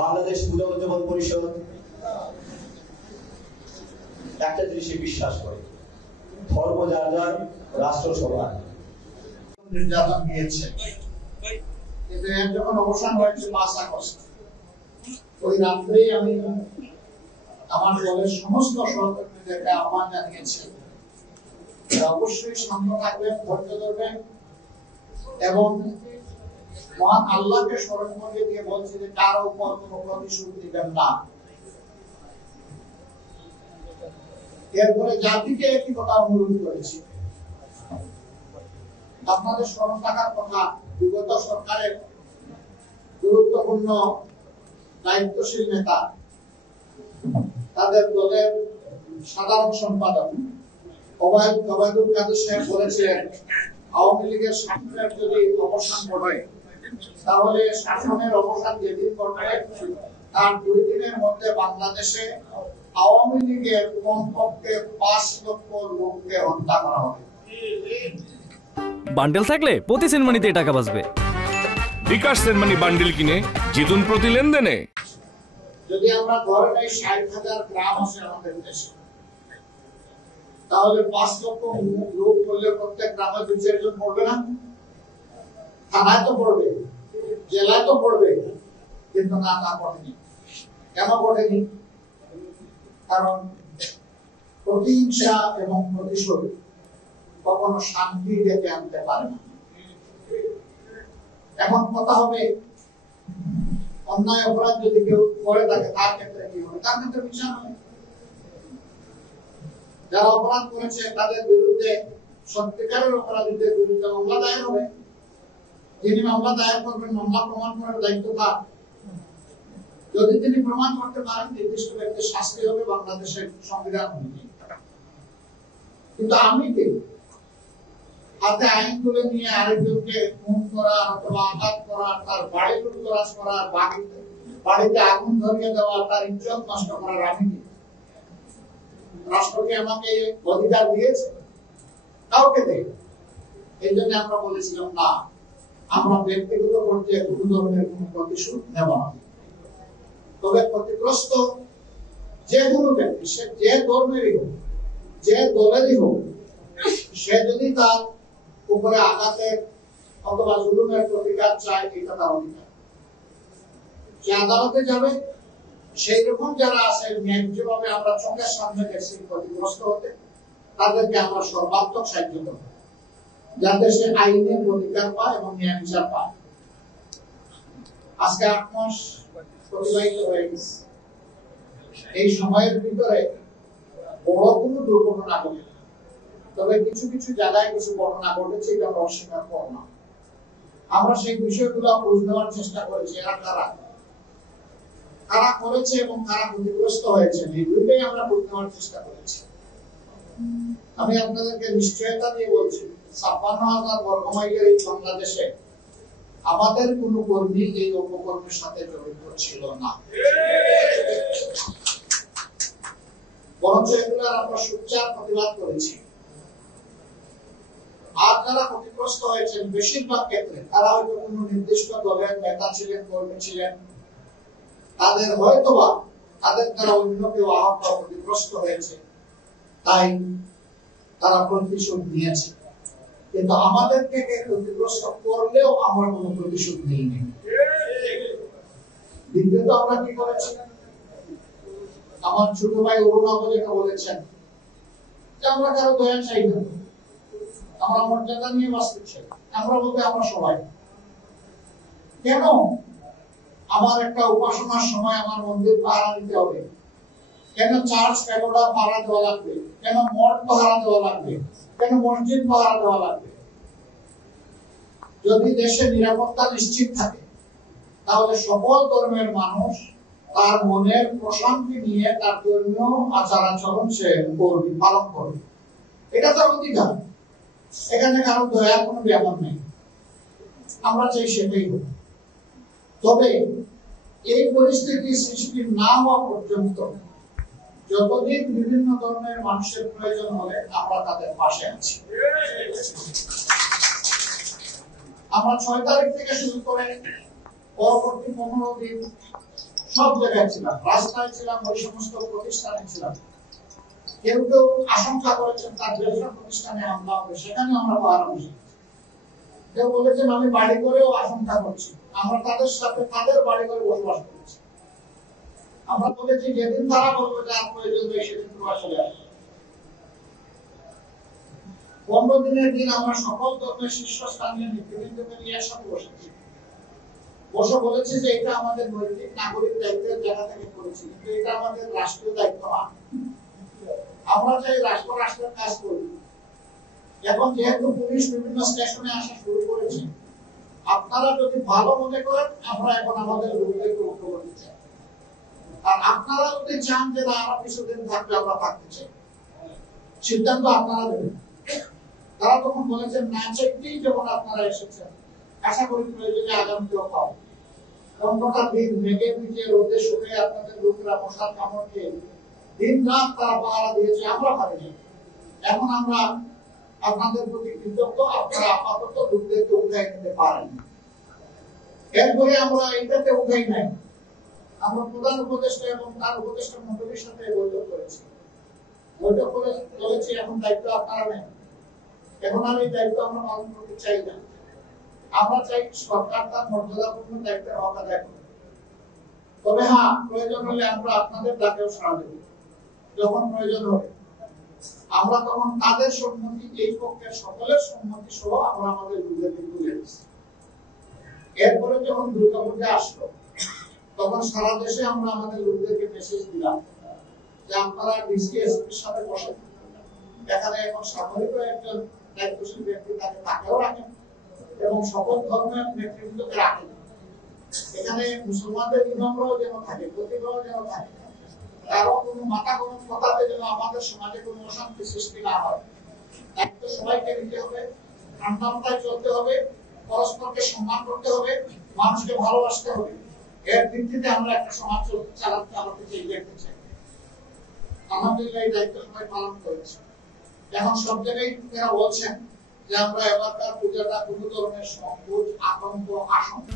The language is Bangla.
বাংলাদেশ যুবক পরিষদ একটা জিনিসে বিশ্বাস করে, ধর্ম যার যার, রাষ্ট্র সবার। নির্যাতন দিয়েছে, কিন্তু এর যখন অবসান হয়েছে 5 আগস্ট, ওই রাত্রেই আমি আমার দলের সমস্ত সহকর্মীদেরকে আহ্বান জানিয়েছি, অবশ্যই শান্ত থাকবেন, ধৈর্য ধরবেন এবং মহান আল্লাহকে স্মরণ করে দিয়ে বলছি যে কারো উপর কোনো প্রতিশোধ দিবেন না। এরপরে জাতিকে একটি কথা অনুরোধ করেছি, আপনাদের স্মরণ থাকার কথা, বিগত সরকারের গুরুত্বপূর্ণ দায়িত্বশীল নেতা, তাদের দলের সাধারণ সম্পাদক ওবায়দুল কাদের সাহেব বলেছিলেন, আওয়ামী লীগের শাসনের যদি অবসান ঘটে তাহলে শাসনের অবসান যেদিন ঘটবে তার 2 দিনের মধ্যে বাংলাদেশে আওয়ামী লীগের কমপক্ষে 5 লক্ষ লোককে হত্যা করা হবে। বান্ডেল থাকলে প্রতি সেনমানিতে টাকা বাঁচবে। বিকাশ সেনমানি বান্ডেল কিনে জিতুন প্রতি লেনদেনে। যদি আমরা ধরে নেই 60,000 গ্রাম আছে আমাদের দেশে, তাহলে 5 লক্ষ লোক করলে প্রত্যেক গ্রামে 2-4 জন পড়বে না? থানায় তো পড়বে, জেলায় তো পড়বে, কিন্তু না, তা পড়েনি। কেন পড়েনি? কারণ প্রতিহিংসা এবং প্রতিশোধ কখনো শান্তি ডেকে আনতে পারে না। এখন কথা হবে, অন্যায় অপরাধ যদি কেউ করে থাকে তার ক্ষেত্রে কি হবে? তার ক্ষেত্রে বিচার হবে। যারা অপরাধ করেছে তাদের বিরুদ্ধে, সত্যিকারের অপরাধীদের বিরুদ্ধে মামলা দায়ের হবে। যিনি মামলা দায়ের করবেন, মামলা প্রমাণ করার দায়িত্ব তার। যদি তিনি প্রমাণ করতে পারেন, নির্দিষ্ট ব্যক্তির শাস্তি হবে বাংলাদেশের সংবিধান অনুযায়ী। কিন্তু আমি কি হাতে আইন তুলে নিয়ে আরেকজনকে খুন করা অথবা আঘাত করা, তার বাড়ি লুটতরাজ করা, বাড়িতে আগুন ধরিয়ে দেওয়া, তার ইজ্জত নষ্ট করার আমি কি? রাষ্ট্রকে আমাকে অধিকার দিয়েছে? কাউকে দেয়। এই জন্য আমরা বলেছিলাম না, আমরা ব্যক্তিগত পর্যায়ে কোনো ধরনের কোনো প্রতিশোধ নেব না। তবে ক্ষতিগ্রস্ত যে কোনো ব্যক্তি, সে যে ধর্মেরই হোক, যে দলেরই হোক, সে যদি তার উপরে আঘাতের অথবা জুলুমের প্রতিকার চায়, এটা তার অধিকার। সে আদালতে যাবে। সেই রকম যারা আছে, ন্যায্যভাবে আমরা চোখের সামনে দেখছি ক্ষতিগ্রস্ত হতে, তাদেরকে আমরা সর্বাত্মক সাহায্য করব, যাতে সে আইনের অধিকার পায় এবং ন্যায় বিচার পায়। আজকে 8 মাস অতিবাহিত হয়ে গেছে। এই সময়ের ভিতরে বড় কোনো দুর্ঘটনা ঘটে, তবে কিছু কিছু জায়গায় কিছু ঘটনা ঘটেছে, এটা আমরা অস্বীকার করব না। আমরা সেই বিষয়গুলো বুঝে নেওয়ার চেষ্টা করেছি, এরা কারা করেছে এবং কারা ক্ষতিগ্রস্ত হয়েছে, এই দুইটাই আমরা বুঝে নেওয়ার চেষ্টা করেছি। আমি আপনাদেরকে নিশ্চয়তা দিয়ে বলছি, 56,000 বর্গমাইলের এই বাংলাদেশে আমাদের কোন কর্মী এই অপকর্মের সাথে জড়িত ছিল না। বরঞ্চ এগুলোর আমরা সোচ্চার প্রতিবাদ করেছি। আর যারা ক্ষতিগ্রস্ত হয়েছেন, বেশিরভাগ ক্ষেত্রে তারা হয়তো কোনো নির্দিষ্ট দলের নেতা ছিলেন, কর্মী ছিলেন, তাদের হয়তোবা তাদের দ্বারা অন্য কেউ আহত ক্ষতিগ্রস্ত হয়েছে, তাই তারা প্রতিশোধ নিয়েছে। কিন্তু আমাদেরকে ক্ষতিগ্রস্ত করলেও আমরা কোনো প্রতিশোধ নিইনি। দ্বিতীয়ত আমরা কি করেছি, আমার ছোট ভাই অরুণাব যেটা বলেছেন যে আমরা কারো দয়া চাই না, আমরা মর্যাদা নিয়ে বাঁচতে চাই। আমরা বলতে আমরা সবাই। কেন আমার একটা উপাসনার সময় আমার মন্দির পাহারা দিতে হবে? কেন চার্চ প্যাগোডা পাহারা দেওয়া লাগবে? কেন মঠ পাহারা দেওয়া লাগবে? কেন মসজিদ পাহারা দেওয়া লাগবে? যদি দেশে নিরাপত্তা নিশ্চিত থাকে, তাহলে সকল ধর্মের মানুষ তার মনের প্রশান্তি নিয়ে তার ধর্মীয় আচার আচরণ সে করবে, পালন করবে। এটা তার অধিকার। এখানে কারো দয়ার কোনো ব্যাপার নেই। আমরা চাই সেটাই হোক। তবে এই পরিস্থিতি সৃষ্টি না হওয়া পর্যন্ত যতদিন বিভিন্ন ধর্মের মানুষের প্রয়োজন হলে আমরা তাদের পাশে আছি। আমরা 6 তারিখ থেকে শুরু করে পরবর্তী 15 দিন সব জায়গায় ছিলাম, রাস্তায় ছিলাম, ওই সমস্ত প্রতিষ্ঠানে ছিলাম। কেউ কেউ আশঙ্কা করেছেন তার ব্যবসা প্রতিষ্ঠানে হামলা হবে, সেখানে আমরা পাহারা বসি। কেউ বলেছেন আমি বাড়ি করেও আশঙ্কা করছি, আমরা তাদের সাথে তাদের বাড়ি করে বসবাস করছি। আমরা বলেছি যেদিন তারা বলবে যে আর প্রয়োজন নেই সেদিন তোমরা চলে আসবে। 15 দিনের দিন আমরা সকল ধর্মের শীর্ষস্থানীয় নেতৃবৃন্দকে নিয়ে একসাথে বসেছি। বসে বলেছি যে এটা আমাদের নৈতিক নাগরিক দায়িত্বের জায়গা থেকে করেছি, কিন্তু এটা আমাদের রাষ্ট্রীয় দায়িত্ব না। আমরা চাই রাষ্ট্র রাষ্ট্রের কাজ করি। এখন যেহেতু পুলিশ বিভিন্ন স্টেশনে আসা শুরু করেছে, আপনারা যদি ভালো মনে করেন আমরা এখন আমাদের লোকদেরকে মুক্ত করতে চাই। আর আপনারা যদি চান যে না আমরা কিছুদিন থাকলে আমরা থাকতে চাই, সিদ্ধান্ত আপনারা দেবেন। তারা তখন বলেছেন না চাইতেই যখন আপনারা এসেছেন, আশা করি প্রয়োজনে আগামীতেও পাবো। 15টা দিন মেঘে ভিজে রোদে শুকিয়ে আপনাদের লোকরা মশার কামড় খেয়ে দিন রাত তারা পাহারা দিয়েছে, আমরা পারিনি। এখন আমরা আপনাদের প্রতি কৃতজ্ঞ, আপনারা আপাতত লোকদেরকে উঠাই নিতে পারেন। এরপরে আমরা এটাতে উঠাই নাই, আমরা প্রধান উপদেষ্টা এবং তার উপদেষ্টা মন্ডলীর সাথে বৈঠক করেছি। বৈঠক করে বলেছি এখন দায়িত্ব আপনারা নেন, এখন আর এই দায়িত্ব আমরা পালন করতে চাই না। আমরা চাই সরকার তার মর্যাদাপূর্ণ দায়িত্বের হক আদায় করবে। তবে হ্যাঁ, প্রয়োজন হলে আমরা আপনাদের ডাকেও সাড়া দেব। যখন প্রয়োজন হবে আমরা তখন তাদের সম্মতি, এই পক্ষের সকলের সম্মতি সহ আমরা আমাদের লোকদেরকে তুলে দিচ্ছি। এরপরে যখন দুর্গাপূজা আসলো, তখন সারা দেশে আমরা আমাদের লোকদেরকে মেসেজ দিলাম যে আপনারা ডিসিএসপির সাথে বসেন, এখানে এখন সামরিক একজন দায়িত্বশীল ব্যক্তি থাকে, তাকেও রাখেন এবং সকল ধর্মের নেতৃবৃন্দকে রাখেন। এখানে মুসলমানদের ইমামরাও যেন থাকে, প্রতিভাও যেন থাকে, কারো কোনো মাথা কোনো কথাতে যেন আমাদের সমাজে কোনো অশান্তি সৃষ্টি না হয়। দায়িত্ব সবাইকে নিতে হবে, ঠান্ডা মাথায় চলতে হবে, পরস্পরকে সম্মান করতে হবে, মানুষকে ভালোবাসতে হবে। এর ভিত্তিতে আমরা একটা সমাজ চালাতে চাই, দেখতে চাই। আলহামদুলিল্লাহ এই দায়িত্ব সবাই পালন করেছে। এখন সব জায়গায় তারা বলছেন যে আমরা এবারকার পূজাটা কোনো ধরনের সংকোচ, আতঙ্ক, আশঙ্কা